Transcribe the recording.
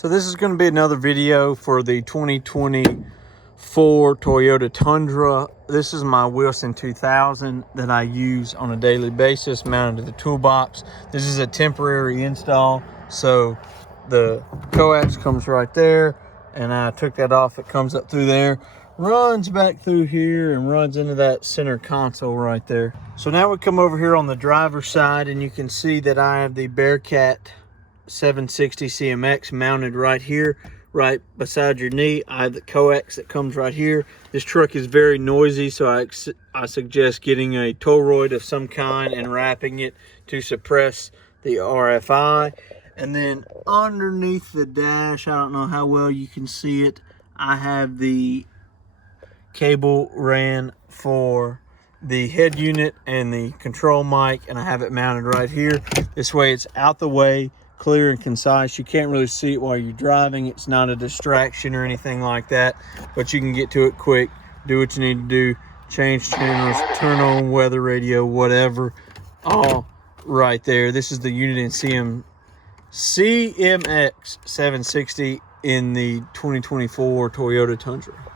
So this is going to be another video for the 2024 Toyota Tundra. This is my Wilson 2000 that I use on a daily basis, mounted to the toolbox. This is a temporary install, so the coax comes right there, and I took that off. It comes up through there, runs back through here, and runs into that center console right there. So now we come over here on the driver's side, and you can see that I have the Bearcat 760 CMX mounted right here, right beside your knee. I have the coax that comes right here. This truck is very noisy, so I suggest getting a Toroid of some kind and wrapping it to suppress the RFI. And then underneath the dash, I don't know how well you can see it, I have the cable ran for the head unit and the control mic, and I have it mounted right here. This way it's out the way, clear and concise. You can't really see it while you're driving. It's not a distraction or anything like that, but you can get to it quick, do what you need to do, change channels, turn on weather radio, whatever, all right there. This is the Uniden CMX 760 in the 2024 Toyota Tundra.